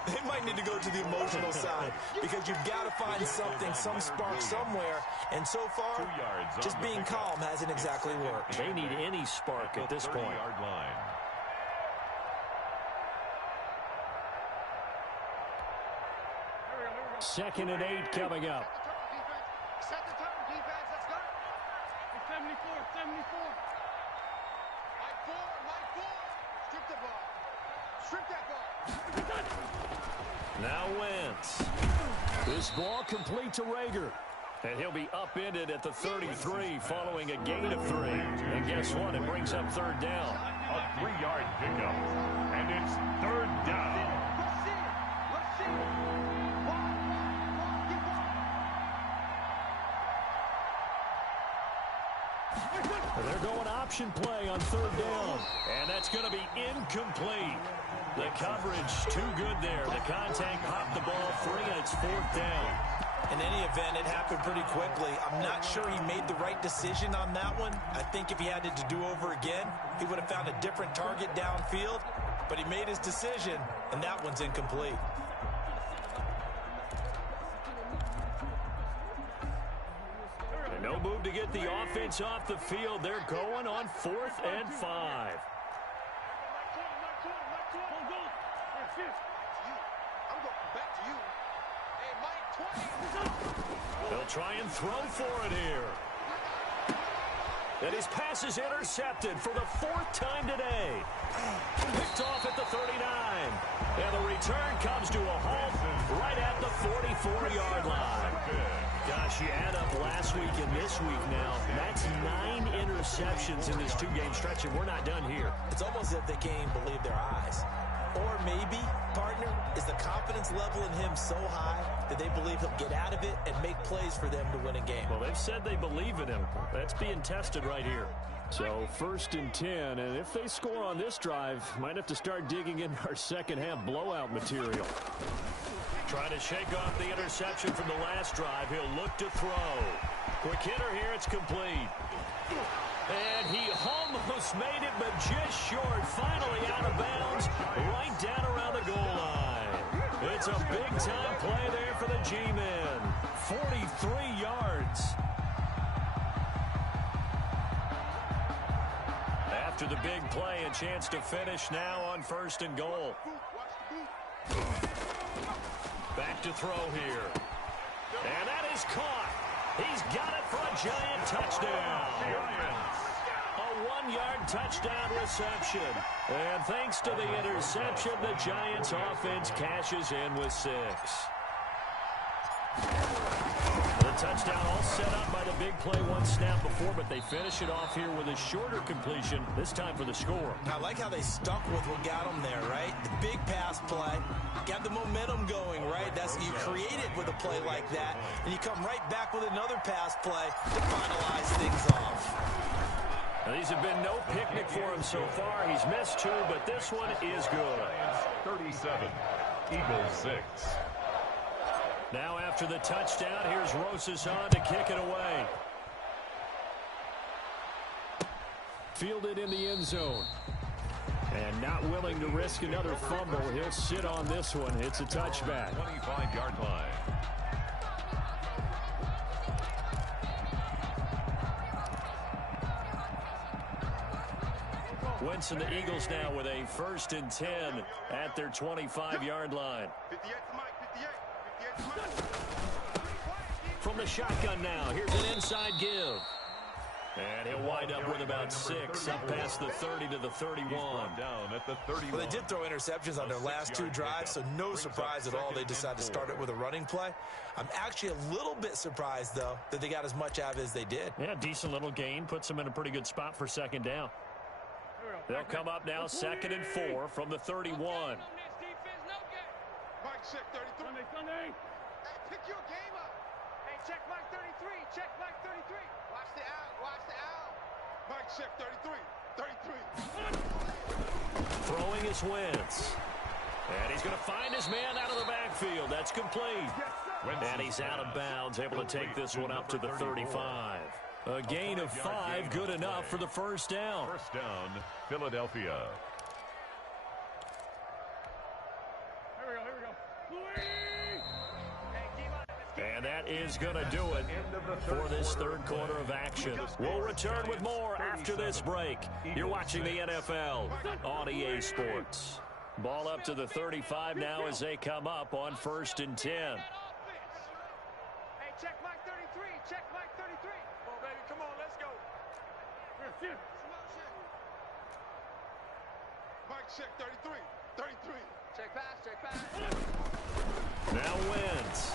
They might need to go to the emotional side because you've got to find something, some spark somewhere. And so far, just being calm hasn't exactly worked. They need any spark at this point. Second and 8 coming up. Set the turn, defense. Let's go. 74. Mike 4. Strip the ball. Strip that ball. Now Wentz. This ball complete to Rager. And he'll be upended at the 33 following a gain of 3. And guess what? It brings up third down. A 3-yard pickup. And it's third down. Let's see it. They're going option play on third down. And that's going to be incomplete. The coverage too good there. The contact popped the ball free, and it's fourth down. In any event, it happened pretty quickly. I'm not sure he made the right decision on that one. I think if he had it to do over again, he would have found a different target downfield. but he made his decision, and that one's incomplete. And no move to get the offense off the field. They're going on 4th and 5. They'll try and throw for it here. And his pass is intercepted for the 4th time today. Picked off at the 39. And the return comes to a halt right at the 44-yard line. Gosh, you add up last week and this week now. That's 9 interceptions in this 2-game stretch, and we're not done here. It's almost as if they can't even believe their eyes. Or maybe, partner, is the confidence level in him so high that they believe he'll get out of it and make plays for them to win a game. Well, they've said they believe in him. That's being tested right here. So 1st and 10, and if they score on this drive, might have to start digging in our second-half blowout material. Trying to shake off the interception from the last drive. He'll look to throw. Quick hitter here. It's complete. And he almost made it, but just short. Finally out of bounds, right down around the goal line. It's a big-time play there for the G-men. 43 yards. After the big play, a chance to finish now on 1st and goal. Back to throw here. And that is caught. He's got it for a Giant touchdown. A 1-yard touchdown reception. And thanks to the interception, the Giants offense cashes in with 6. The touchdown all set up by the big play one snap before, but they finish it off here with a shorter completion, this time for the score. I like how they stuck with what got them there, right? The big pass play, got the momentum going, right? That's you create it with a play like that, and you come right back with another pass play to finalize things off. Now, these have been no picnic for him so far. He's missed 2, but this one is good. 37, Eagles 6. Now after the touchdown, here's Rosas on to kick it away. Fielded in the end zone. And not willing to risk another fumble. He'll sit on this one. It's a touchback. 25-yard line. Wentz and the Eagles now with a 1st and 10 at their 25-yard line. 58 to Mike, 58. From the shotgun now, here's an inside give. And he'll wind up with about 6, up past the 30 to the 31. Down at the 31. Well, they did throw interceptions on their last 2 drives, so no surprise at all they decided to start it with a running play. I'm actually a little bit surprised, though, that they got as much out of it as they did. Yeah, decent little gain. Puts them in a pretty good spot for 2nd down. They'll come up now 2nd and 4 from the 31. Mike, check 33. Hey, pick your game up. Hey, check Mike 33. Check Mike 33. Watch the out. Watch the out. Mike, check 33. 33. Throwing is Wentz. And he's going to find his man out of the backfield. That's complete. And he's out of bounds, able to take this one up to the 35. A gain of 5, good enough for the 1st down. 1st down, Philadelphia. And that is going to do it for this 3rd quarter of action. We'll return with more after this break. You're watching the NFL on EA Sports. Ball up to the 35 now as they come up on 1st and 10. Hey, check Mike 33. Check Mike 33. Come on, baby. Come on, let's go. Mike, check 33. 33. Check pass, check pass. Now Wentz.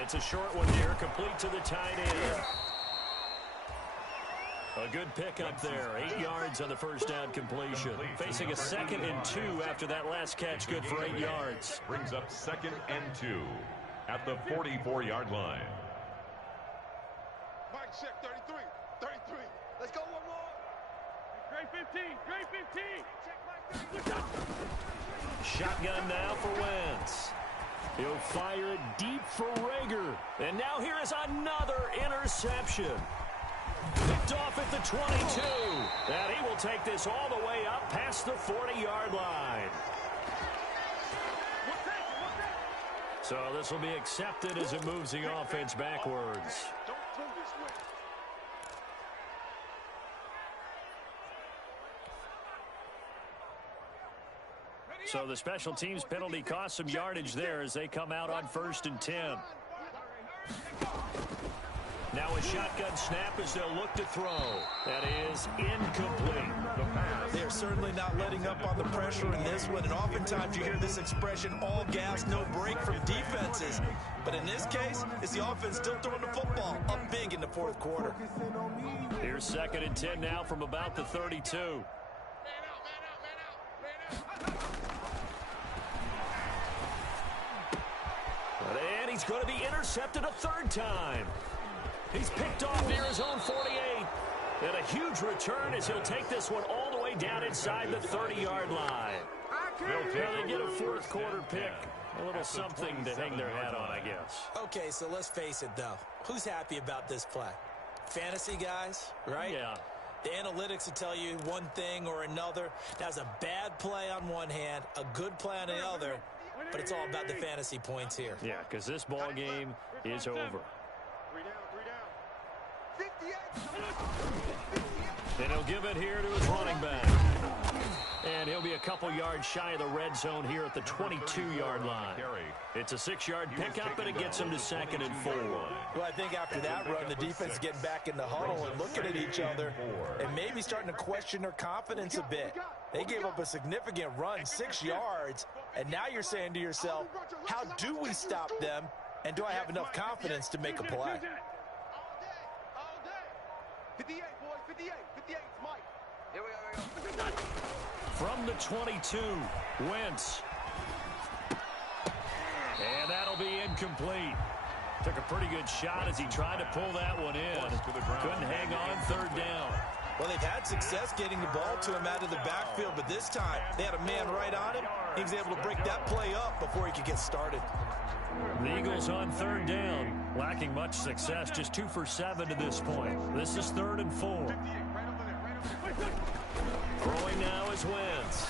It's a short one here, complete to the tight end. A good pickup there, 8 yards on the 1st down completion. Facing a 2nd and 2 after that last catch, good for 8 yards. Brings up 2nd and 2 at the 44-yard line. Mike, check 33. 33. Let's go one more. Great 15. Great 15. Check Mike 33. Shotgun now for Wentz. He'll fire it deep for Rager. And now here is another interception. Picked off at the 22. And he will take this all the way up past the 40-yard line. So this will be accepted as it moves the offense backwards. So the special teams penalty cost some yardage there as they come out on 1st and 10. Now a shotgun snap as they'll look to throw. That is incomplete. They're certainly not letting up on the pressure in this one, and oftentimes you hear this expression, all gas, no break from defenses. But in this case, it's the offense still throwing the football up big in the 4th quarter. Here's 2nd and 10 now from about the 32. And he's going to be intercepted a 3rd time. He's picked off near his own 48. And a huge return as he'll take this one all the way down inside the 30-yard line. Now they get a 4th quarter pick. A little something to hang their hat on, I guess. Okay, so let's face it, though. Who's happy about this play? Fantasy guys, right? Yeah. The analytics will tell you one thing or another. That was a bad play on one hand, a good play on the other, but it's all about the fantasy points here. Yeah, because this ball game is over. 58. And he'll give it here to his running back. And he'll be a couple yards shy of the red zone here at the 22-yard line. It's a 6-yard pickup, and it gets him to 2nd and 4. Well, I think after that run, the defense getting back in the huddle and looking at each other and maybe starting to question their confidence a bit. They gave up a significant run, 6 yards, and now you're saying to yourself, how do we stop them, and do I have enough confidence to make a play? All day. 58, boys, 58. 58, Mike. Here we go. From the 22, Wentz. And that'll be incomplete. Took a pretty good shot as he tried to pull that one in. Couldn't hang on 3rd down. Well, they've had success getting the ball to him out of the backfield, but this time they had a man right on him. He was able to break that play up before he could get started. The Eagles on 3rd down, lacking much success, just 2 for 7 to this point. This is 3rd and 4. Throwing now is Wentz.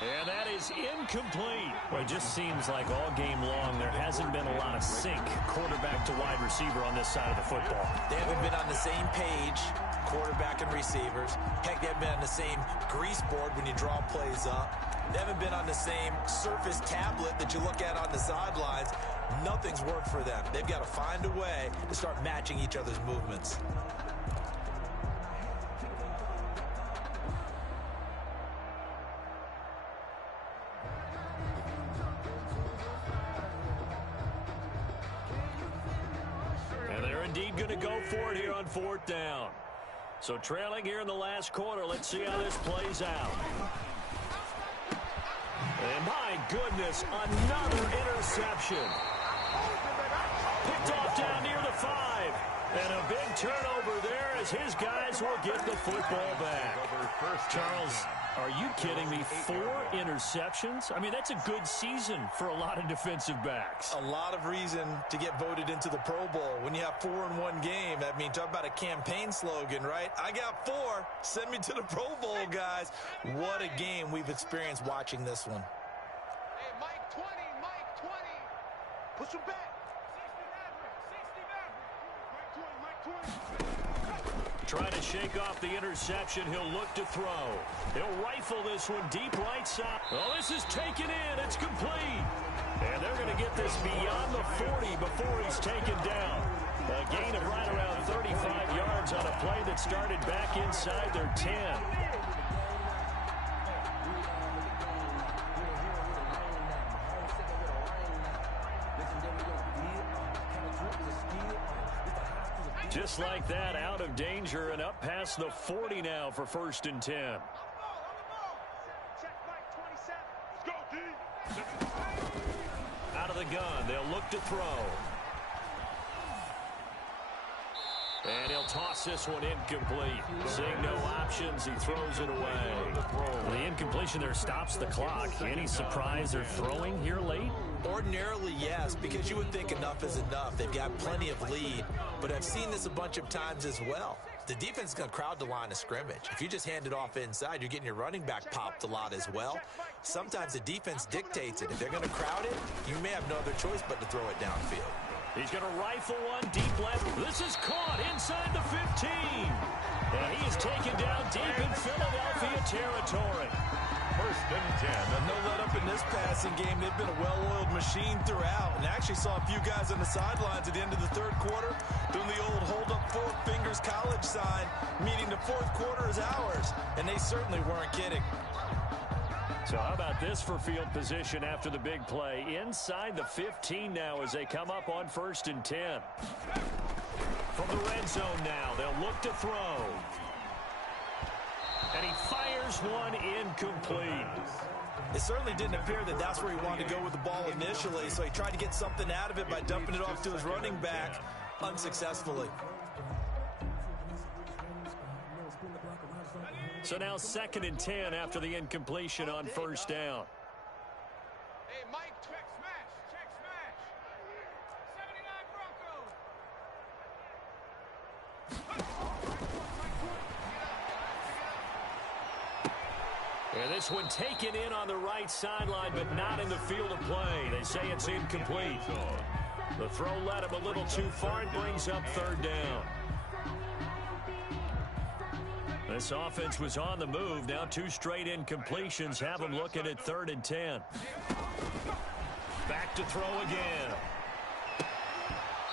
And that is incomplete. Well, it just seems like all game long there hasn't been a lot of sync quarterback to wide receiver on this side of the football. They haven't been on the same page, quarterback and receivers. Heck, they haven't been on the same grease board when you draw plays up. They haven't been on the same surface tablet that you look at on the sidelines. Nothing's worked for them. They've got to find a way to start matching each other's movements. And they're indeed going to go for it here on 4th down. So trailing here in the last quarter, let's see how this plays out. And my goodness, another interception. Picked off down near the 5. And a big turnover there as his guys will get the football back. Charles, are you kidding me? 4 interceptions? I mean, that's a good season for a lot of defensive backs. A lot of reason to get voted into the Pro Bowl. When you have 4 in one game, I mean, talk about a campaign slogan, right? I got 4. Send me to the Pro Bowl, guys. What a game we've experienced watching this one. Hey, Mike 20, Mike 20. Push him back. 60 Mike 20, Mike 20. Trying to shake off the interception. He'll look to throw. He'll rifle this one deep right side. Oh, this is taken in. It's complete. And they're going to get this beyond the 40 before he's taken down. A gain of right around 35 yards on a play that started back inside their 10. Just like that, out of danger and up past the 40 now for 1st and 10. Check Mike 27. Let's go, D. Out of the gun, they'll look to throw. And he'll toss this one incomplete. Seeing no options, he throws it away. The incompletion there stops the clock. Any surprise they're throwing here late? Ordinarily, yes, because you would think enough is enough. They've got plenty of lead, but I've seen this a bunch of times as well. The defense is going to crowd the line of scrimmage. If you just hand it off inside, you're getting your running back popped a lot as well. Sometimes the defense dictates it. If they're going to crowd it, you may have no other choice but to throw it downfield. He's going to rifle one deep left. This is caught inside the 15. And he is taken down deep in Philadelphia territory. First and 10. And no let up in this passing game. They've been a well-oiled machine throughout. And actually saw a few guys on the sidelines at the end of the third quarter doing the old hold up 4 fingers college sign, meaning the fourth quarter is ours. And they certainly weren't kidding. So how about this for field position after the big play? Inside the 15 now as they come up on first and 10. From the red zone now, they'll look to throw. And he fires one incomplete. It certainly didn't appear that that's where he wanted to go with the ball initially, so he tried to get something out of it by dumping it off to his running back unsuccessfully. So now second and 10 after the incompletion on first down. Hey, Mike, check smash. Check smash. 79 Broncos. And this one taken in on the right sideline, but not in the field of play. They say it's incomplete. The throw led him a little too far and brings up third down. This offense was on the move. Now 2 straight incompletions have them looking at third and 10. Back to throw again.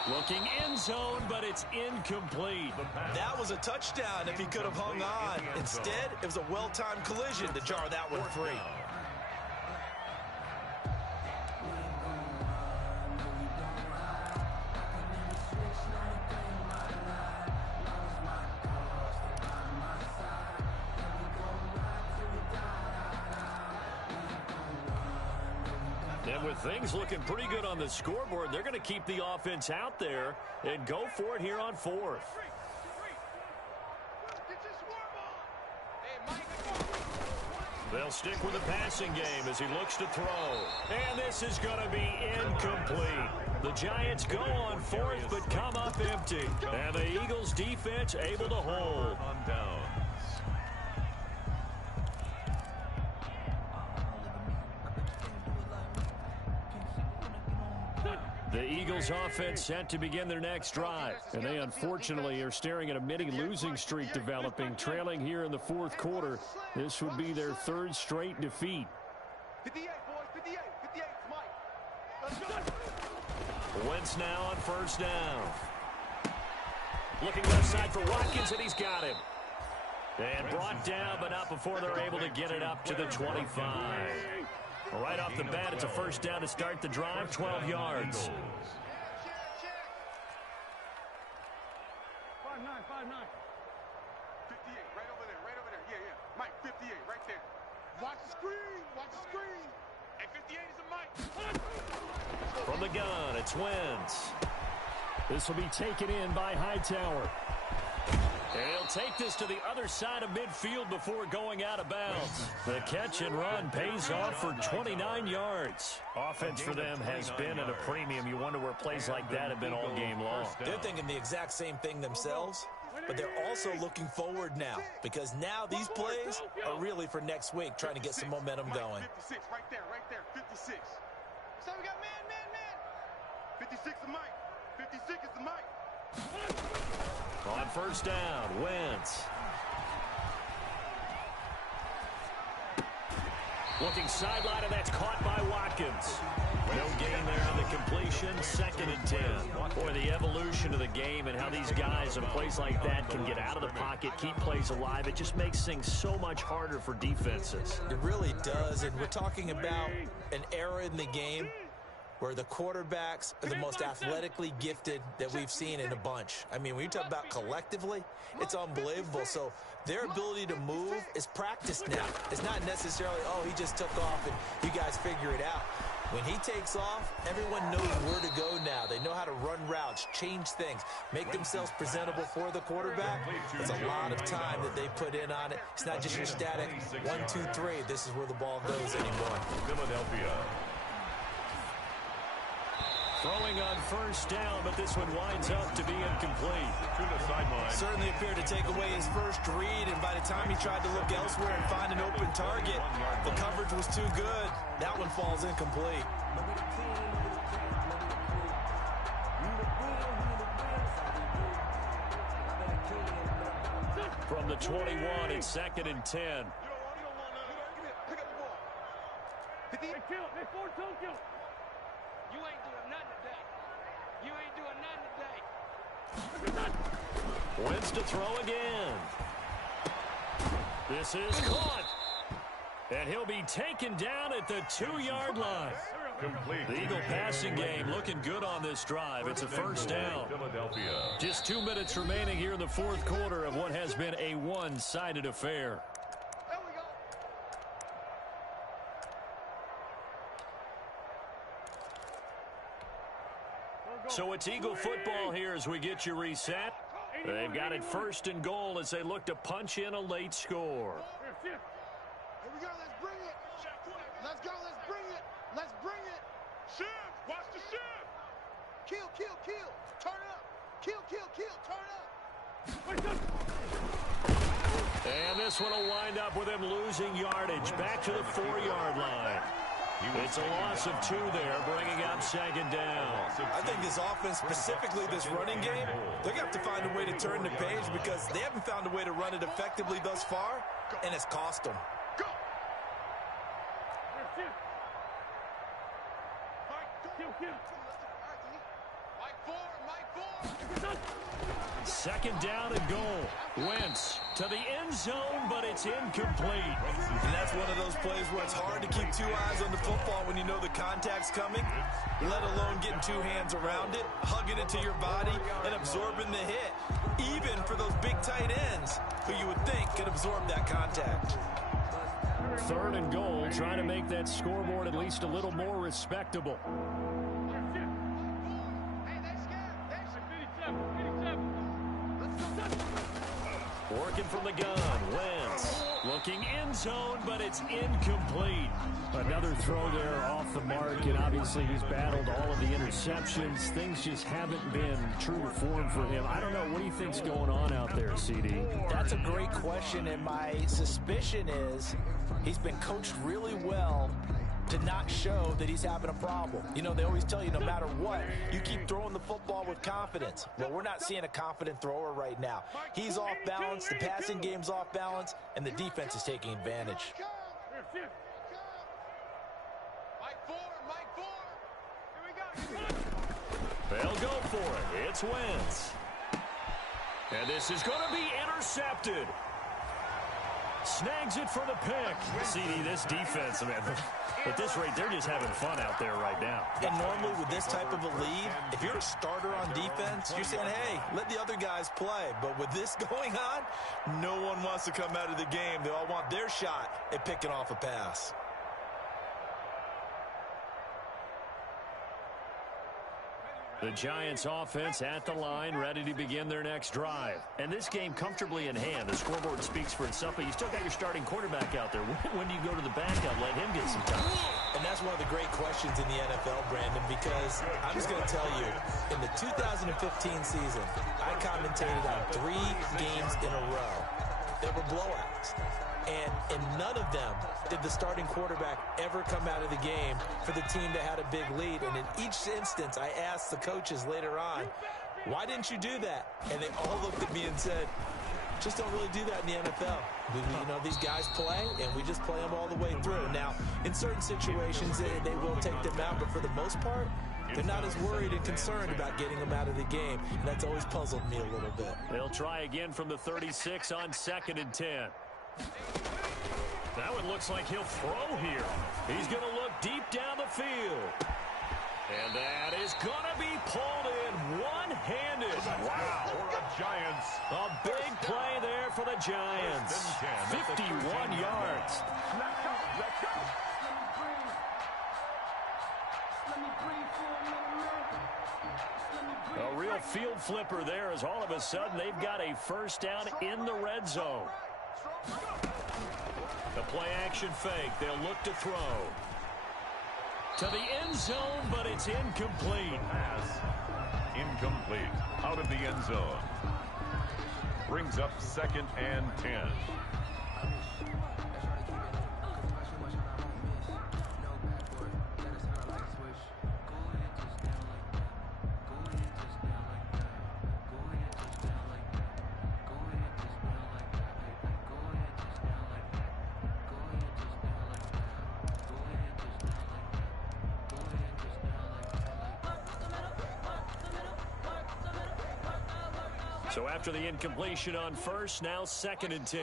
Looking end zone, but it's incomplete. That was a touchdown if he could have hung on. Instead, it was a well-timed collision to jar that one free. And with things looking pretty good on the scoreboard, they're going to keep the offense out there and go for it here on fourth. They'll stick with the passing game as he looks to throw. And this is going to be incomplete. The Giants go on fourth but come up empty. And the Eagles defense able to hold. On down. The Eagles offense set to begin their next drive. And they unfortunately are staring at a mini losing streak developing, trailing here in the fourth quarter. This would be their 3rd straight defeat. 58, boys, 58, 58, Mike. Let's go. Wentz now on first down. Looking left side for Watkins, and he's got him. And brought down, but not before they're able to get it up to the 25. Right off the bat, it's a first down to start the drive, 12 yards. 5'9", 5'9". 58, right over there, yeah, yeah. Mike, 58, right there. Watch the screen, watch the screen. And 58 is a Mike. From the gun, it's Wentz. This will be taken in by Hightower. And he'll take this to the other side of midfield before going out of bounds. The catch and run pays off for 29 yards. Offense for them has been at a premium. You wonder where plays like that have been all game long. They're thinking the exact same thing themselves, but they're also looking forward now because now these plays are really for next week, trying to get some momentum going. 56, right there, 56. So we got man. 56 is Mike. 56 is the Mike. On first down, Wentz. Looking sideline, and that's caught by Watkins. No gain there on the completion, 2nd and 10. Boy, the evolution of the game and how these guys in plays like that can get out of the pocket, keep plays alive, it just makes things so much harder for defenses. It really does, and we're talking about an era in the game where the quarterbacks are the most athletically gifted that we've seen in a bunch. I mean, when you talk about collectively, it's unbelievable. So their ability to move is practiced now. It's not necessarily, oh, he just took off and you guys figure it out. When he takes off, everyone knows where to go now. They know how to run routes, change things, make themselves presentable for the quarterback. It's a lot of time that they put in on it. It's not just your static 1, 2, 3. This is where the ball goes anymore. Philadelphia. Throwing on first down, but this one winds up to be incomplete. To the sideline. Certainly appeared to take away his first read, and by the time he tried to look elsewhere and find an open target, the coverage was too good. That one falls incomplete. From the 21, it's 2nd and 10. You ain't doing nothing today. You ain't doing nothing today. Wentz to throw again. This is caught. And he'll be taken down at the 2-yard line. Complete. The Eagle passing game looking good on this drive. It's a first down. Philadelphia. Just 2 minutes remaining here in the fourth quarter of what has been a one-sided affair. There we go. So it's Eagle football here as we get you reset. They've got it 1st and goal as they look to punch in a late score. Here we go. Let's bring it. Let's go. Let's bring it. Let's bring it. Shift. Watch the shift. Kill, kill, kill. Turn up. Kill, kill, kill. Turn up. And this one will wind up with him losing yardage back to the 4-yard line. It's a loss of 2 there, bringing up 2nd down. I think this offense, specifically this running game, they're going to have to find a way to turn the page because they haven't found a way to run it effectively thus far, and it's cost them. Go. Mike 4. 2nd down and goal. Wentz to the end zone, but it's incomplete. And that's one of those plays where it's hard to keep 2 eyes on the football when you know the contact's coming, let alone getting 2 hands around it, hugging it to your body, and absorbing the hit, even for those big tight ends who you would think could absorb that contact. 3rd and goal, trying to make that scoreboard at least a little more respectable. Working from the gun, Wentz looking end zone, but it's incomplete. Another throw there off the mark, and obviously he's battled all of the interceptions. Things just haven't been true to form for him. I don't know, what do you think's going on out there, CD? That's a great question, and my suspicion is he's been coached really well to not show that he's having a problem. You know, they always tell you no matter what, you keep throwing the football with confidence. Well, we're not seeing a confident thrower right now. He's off balance, the passing game's off balance, and the defense is taking advantage. Mike 4. Here we go. They'll go for it. It's Wentz. And this is going to be intercepted. Snags it for the pick. CD, this defense, man, at this rate, they're just having fun out there right now. And normally with this type of a lead, if you're a starter on defense, you're saying, hey, let the other guys play. But with this going on, no one wants to come out of the game. They all want their shot at picking off a pass. The Giants offense at the line, ready to begin their next drive. And this game comfortably in hand. The scoreboard speaks for itself, but you still got your starting quarterback out there. When do you go to the backup, let him get some time? And that's one of the great questions in the NFL, Brandon, because I'm just going to tell you, in the 2015 season, I commentated on 3 games in a row. They were blowouts. And in none of them did the starting quarterback ever come out of the game for the team that had a big lead. And in each instance, I asked the coaches later on, why didn't you do that? And they all looked at me and said, just don't really do that in the NFL. You know, these guys play, and we just play them all the way through. Now, in certain situations, they will take them out, but for the most part, they're not as worried and concerned about getting them out of the game, and that's always puzzled me a little bit. They'll try again from the 36 on 2nd and 10. That one looks like he'll throw here. He's going to look deep down the field. And that is going to be pulled in one-handed. Wow. For the Giants. A big play there for the Giants. 51 yards. A real field flipper there as all of a sudden they've got a first down in the red zone. The play action fake. They'll look to throw. To the end zone, but it's incomplete. Pass incomplete. Out of the end zone. Brings up 2nd and 10. So after the incompletion on first, now 2nd and 10.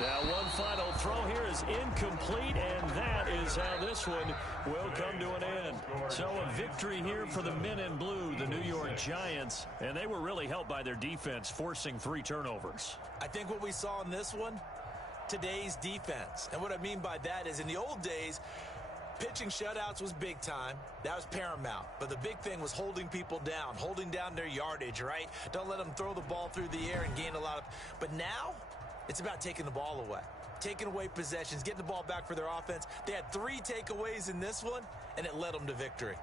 Now one final throw here is incomplete, and that is how this one will come to an end. So a victory here for the men in blue, the New York Giants, and they were really helped by their defense, forcing 3 turnovers. I think what we saw in this one, today's defense. And what I mean by that is in the old days, pitching shutouts was big time. That was paramount. But the big thing was holding people down, holding down their yardage, right? Don't let them throw the ball through the air and gain a lot of... But now, it's about taking the ball away. Taking away possessions, getting the ball back for their offense. They had 3 takeaways in this one, and it led them to victory.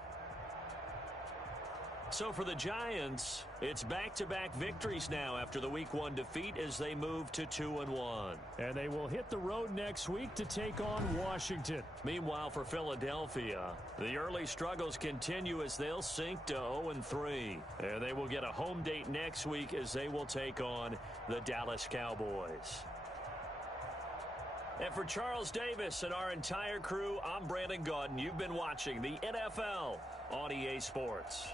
So for the Giants, it's back-to-back victories now after the Week 1 defeat as they move to 2-1. And they will hit the road next week to take on Washington. Meanwhile, for Philadelphia, the early struggles continue as they'll sink to 0-3. And they will get a home date next week as they will take on the Dallas Cowboys. And for Charles Davis and our entire crew, I'm Brandon Gaudin. You've been watching the NFL on EA Sports.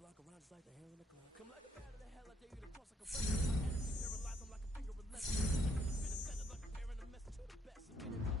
block around just like the hair in the clock. Come like a bat of the hell, I dare you to cross like a wrestler. My energy paralyzed, I'm like a finger relentless. I'm spinning center like a pair in a mess to the best.